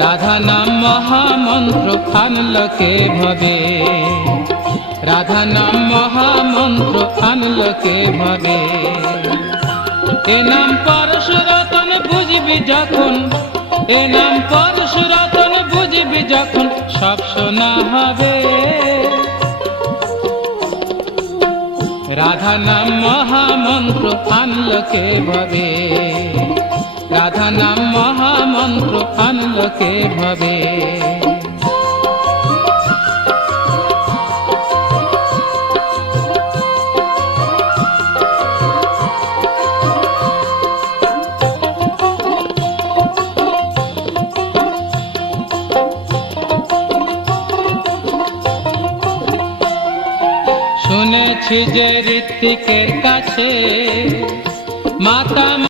রাধা নাম মহামন্ত্র আনলো কে ভবে, রাধা নাম মহামন্ত্র আনলো কে ভবে। এ নাম পরশুরতন বুঝবি যখন, এ নাম পরশুরতন বুঝবি যখন, সব শোনা হবে। রাধা নাম মহামন্ত্র আনলো কে ভবে, রাধা নাম মহামন্ত্র আনলো কে ভবে। শুনেছি যে ঋত্বিকের কাছে মাতা